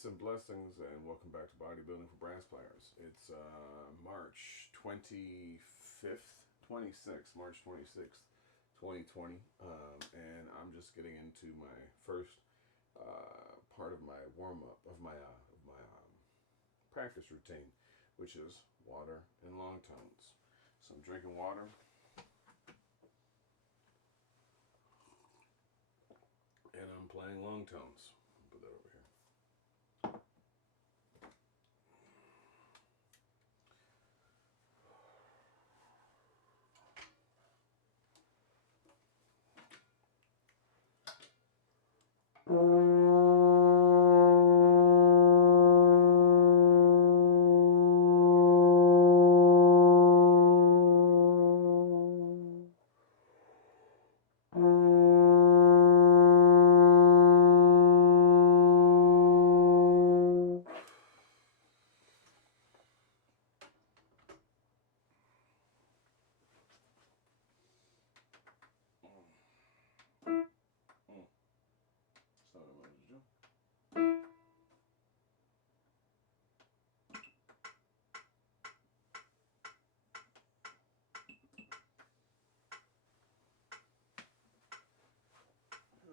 Peace and blessings, and welcome back to Bodybuilding for Brass Players. It's March 25th, 26th, March 26th, 2020, and I'm just getting into my first part of my warm-up, of my practice routine, which is water and long tones. So I'm drinking water. And I'm playing long tones. Put that over here. That's not what I wanted to do.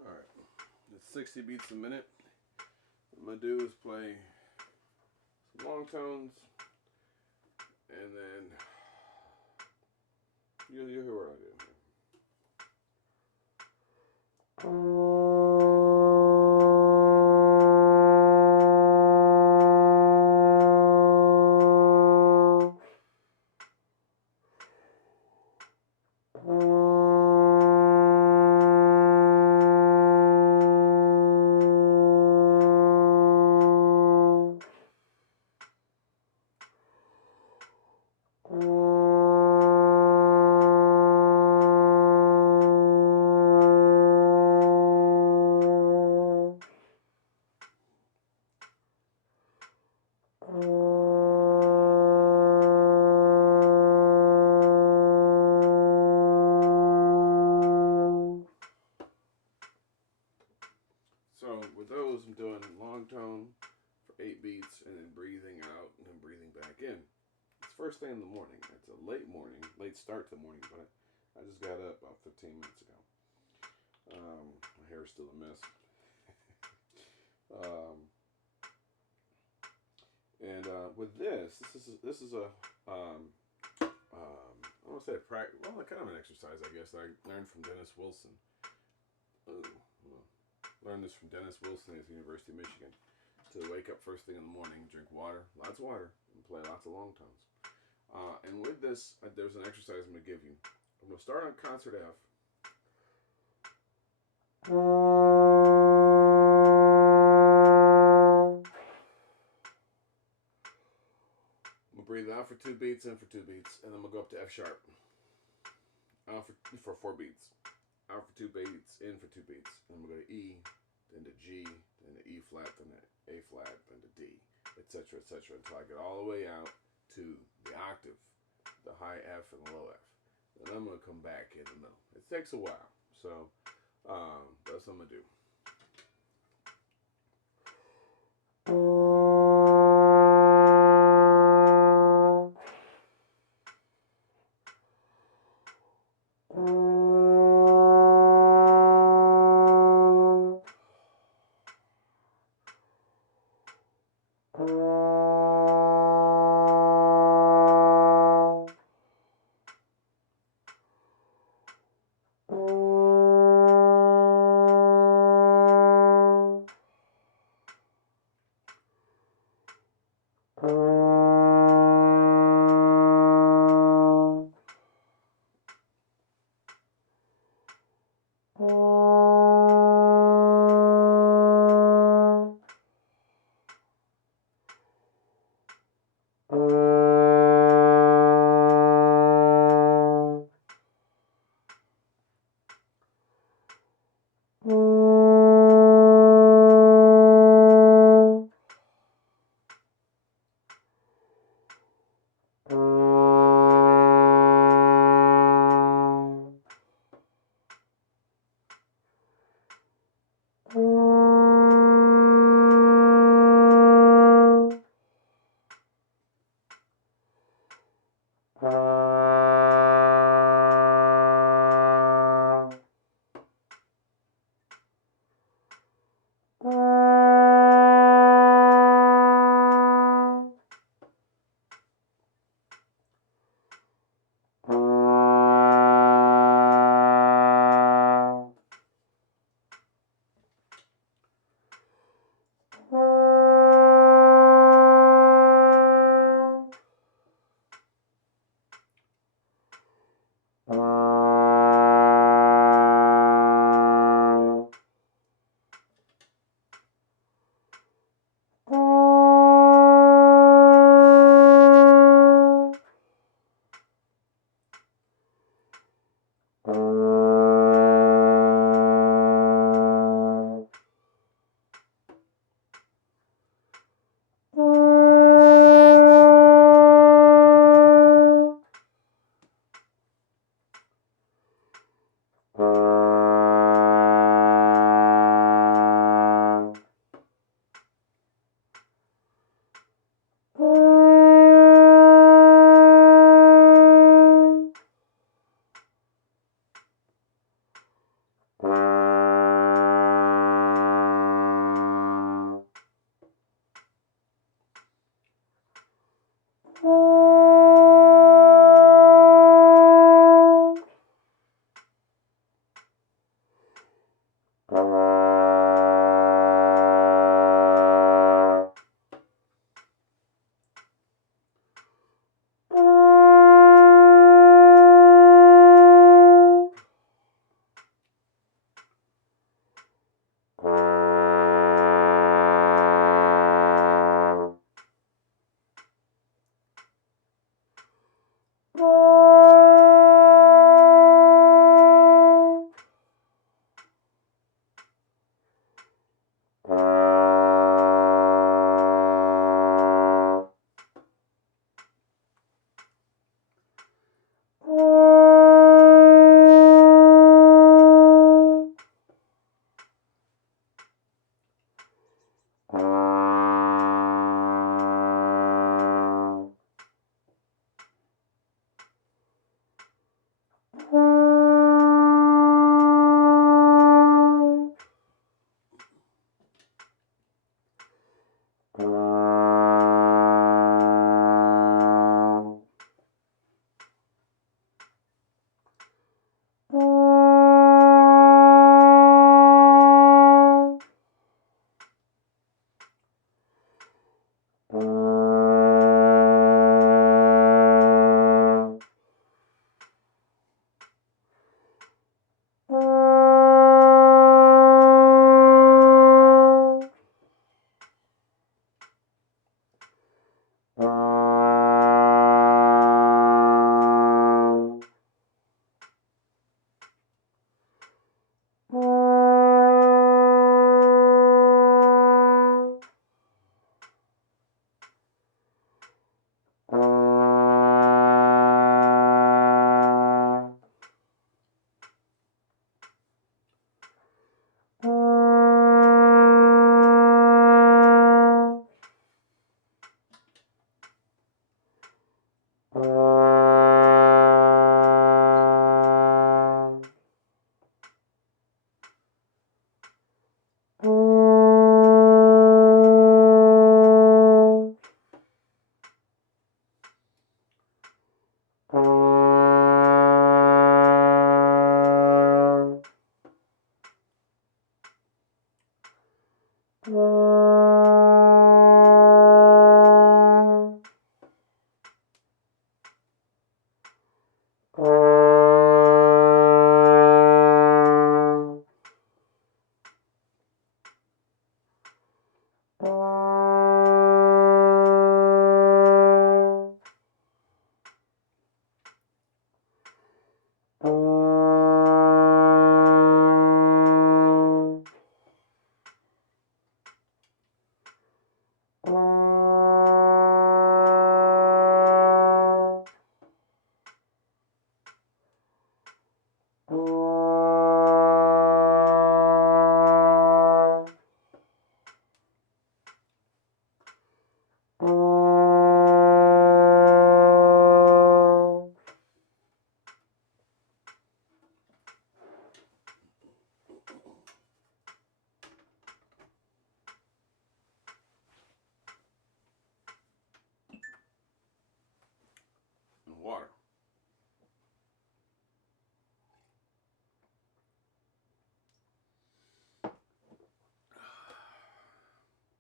Alright, it's 60 beats a minute. What I'm going to do is play some long tones, and then you'll hear what I do here. So with those, I'm doing long tone for 8 beats and then breathing out and then breathing back in. It's first thing in the morning. It's a late morning, late start to the morning, but I just got up about 15 minutes ago. My hair is still a mess. With this is a I don't want to say a practice, well, kind of an exercise, I guess, that I learned from Dennis Wilson. Learned this from Dennis Wilson at the University of Michigan. To wake up first thing in the morning, drink water, lots of water, and play lots of long tones. And with this, there's an exercise I'm going to give you. I'm going to start on concert F. I'm going to breathe out for 2 beats, in for 2 beats, and then I'm going to go up to F sharp. Out for 4 beats. Out for 2 beats, in for 2 beats. And I'm going to go to E, then to G, then to E flat, then to A flat, then to D, etc., etc., until I get all the way out to the octave, the high F and the low F. Then I'm going to come back in the middle. It takes a while, so that's what I'm going to do.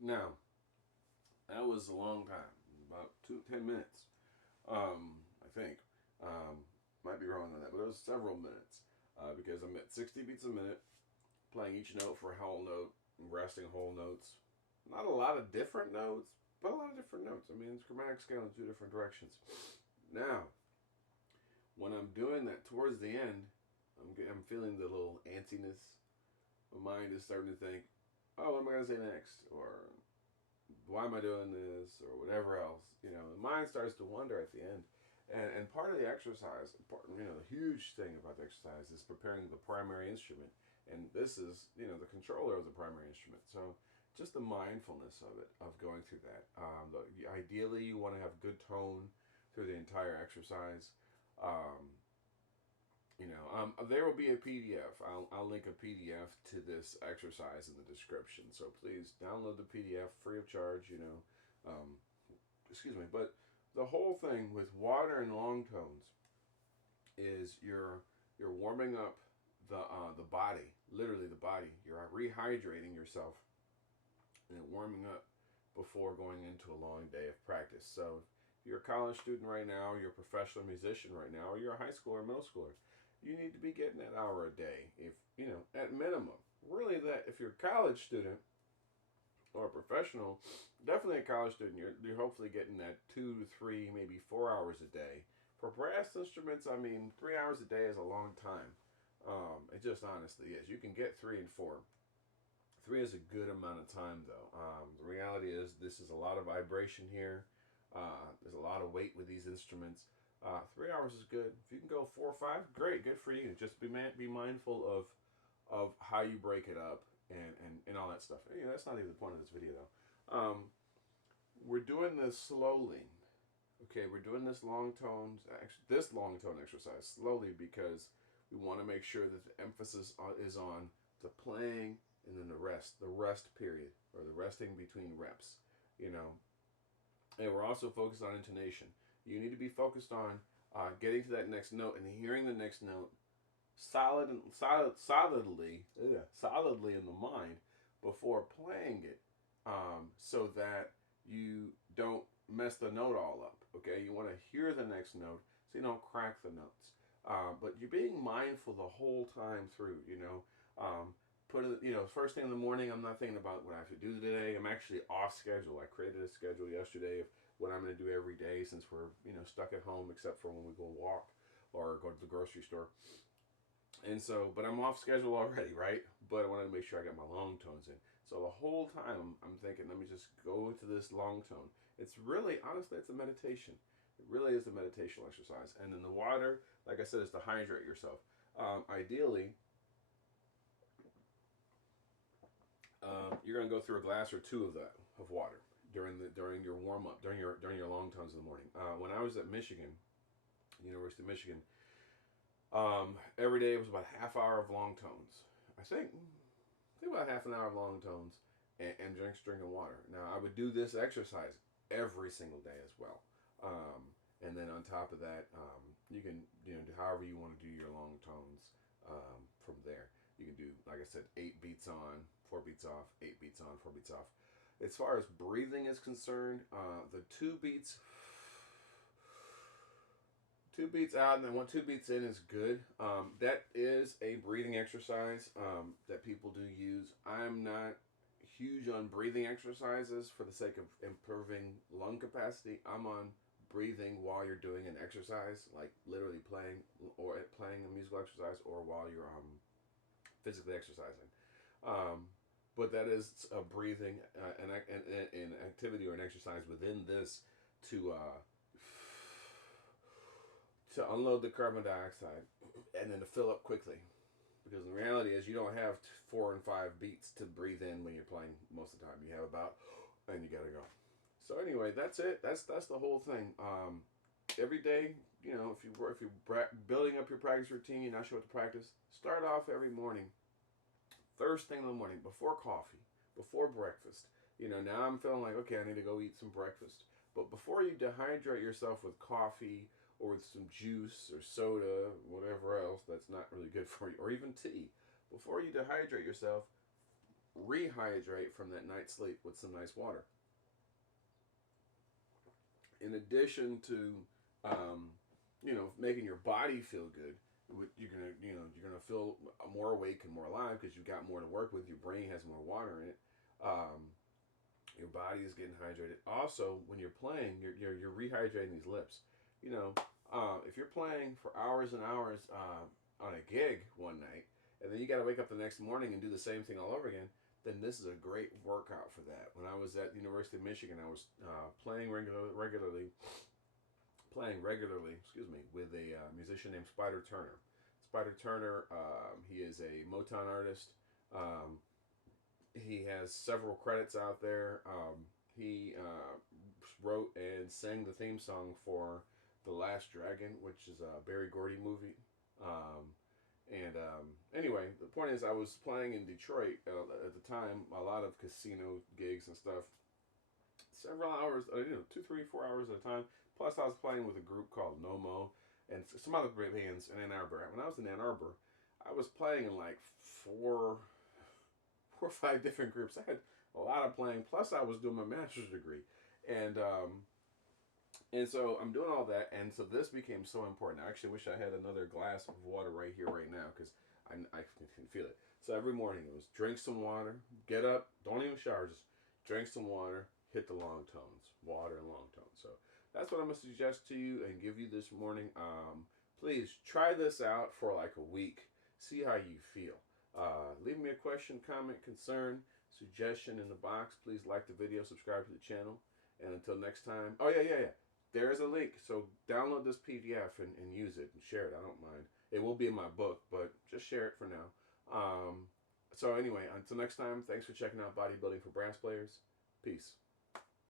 Now, that was a long time, about 10 minutes, I think. Might be wrong on that, but it was several minutes because I'm at 60 beats a minute, playing each note for a whole note, resting whole notes. Not a lot of different notes, but a lot of different notes. I mean, it's chromatic scale in 2 different directions. Now, when I'm doing that towards the end, I'm feeling the little antsiness. My mind is starting to think, oh, what am I going to say next? Or why am I doing this? Or whatever else. You know, the mind starts to wander at the end. And part of the exercise, the huge thing about the exercise is preparing the primary instrument. And this is, the controller of the primary instrument. So just the mindfulness of it, of going through that. Ideally, you want to have good tone through the entire exercise. There will be a PDF. I'll link a PDF to this exercise in the description. So please download the PDF free of charge. Excuse me, but the whole thing with water and long tones is you're warming up the body, literally the body. You're rehydrating yourself and warming up before going into a long day of practice. So if you're a college student right now, you're a professional musician right now, or you're a high schooler or middle schooler, you need to be getting that hour a day, if at minimum. Really, that if you're a college student or a professional, definitely a college student, you're hopefully getting that 2 to 3, maybe 4 hours a day. For brass instruments, 3 hours a day is a long time. It just honestly is. You can get 3 and 4. 3 is a good amount of time, though. The reality is this is a lot of vibration here. There's a lot of weight with these instruments. 3 hours is good. If you can go 4 or 5, great, good for you. Just be mindful of how you break it up and all that stuff. That's not even the point of this video, though. We're doing this slowly. Okay, we're doing this long tone exercise slowly because we want to make sure that the emphasis is on the playing and then the rest period, or the resting between reps. And we're also focused on intonation. You need to be focused on getting to that next note and hearing the next note solidly in the mind before playing it, so that you don't mess the note all up. Okay, you want to hear the next note so you don't crack the notes. But you're being mindful the whole time through. First thing in the morning, I'm not thinking about what I have to do today. I'm actually off schedule. I created a schedule yesterday of what I'm going to do every day since we're stuck at home, except for when we go walk or go to the grocery store. And so, but I'm off schedule already, right? But I wanted to make sure I got my long tones in. So the whole time I'm thinking, let me just go into this long tone. It's really, honestly, it's a meditation. It really is a meditation exercise. And then the water, like I said, is to hydrate yourself. Ideally, you're going to go through a glass or 2 of water during your warm up, during your long tones in the morning. When I was at Michigan, University of Michigan, every day was about a half hour of long tones. I think about half an hour of long tones and drinking water. Now I would do this exercise every single day as well. And then on top of that, you can do however you want to do your long tones from there. You can do, like I said, 8 beats on, 4 beats off, 8 beats on, 4 beats off. As far as breathing is concerned, the 2 beats out and then 2 beats in is good. That is a breathing exercise that people do use. I'm not huge on breathing exercises for the sake of improving lung capacity. I'm on breathing while you're doing an exercise, like literally playing a musical exercise, or while you're physically exercising. But that is a breathing an activity or an exercise within this to unload the carbon dioxide and then to fill up quickly. Because the reality is you don't have 4 and 5 beats to breathe in when you're playing most of the time. You have about, and you gotta go. So anyway, that's it. That's the whole thing. Every day, if you're building up your practice routine, you're not sure what to practice, start off every morning. First thing in the morning, before coffee, before breakfast. Now I'm feeling like, okay, I need to go eat some breakfast. But before you dehydrate yourself with coffee or with some juice or soda, whatever else that's not really good for you, or even tea, before you dehydrate yourself, rehydrate from that night's sleep with some nice water. In addition to, making your body feel good, you're gonna feel more awake and more alive because you've got more to work with. Your brain has more water in it. Um, your body is getting hydrated. Also, when you're playing, you're rehydrating these lips. If you're playing for hours and hours on a gig one night, and then you got to wake up the next morning and do the same thing all over again, then this is a great workout for that. When I was at the University of Michigan, I was playing regularly, with a musician named Spider Turner. Spider Turner, he is a Motown artist. He has several credits out there. He wrote and sang the theme song for The Last Dragon, which is a Berry Gordy movie. Anyway, the point is, I was playing in Detroit at the time, a lot of casino gigs and stuff. Several hours, 2, 3, 4 hours at a time. Plus, I was playing with a group called Nomo and some other great bands in Ann Arbor. When I was in Ann Arbor, I was playing in like four or five different groups. I had a lot of playing. Plus, I was doing my master's degree, and so I'm doing all that, and so this became so important. I actually wish I had another glass of water right here, right now, because I can feel it. So every morning it was drink some water, get up, don't even shower, just drink some water, hit the long tones, water and long tones. So that's what I'm going to suggest to you and give you this morning. Please try this out for like a week. See how you feel. Leave me a question, comment, concern, suggestion in the box. Please like the video, subscribe to the channel. And until next time. Oh, yeah. There is a link. So download this PDF and use it and share it. I don't mind. It will be in my book, but just share it for now. So anyway, until next time, thanks for checking out Bodybuilding for Brass Players. Peace.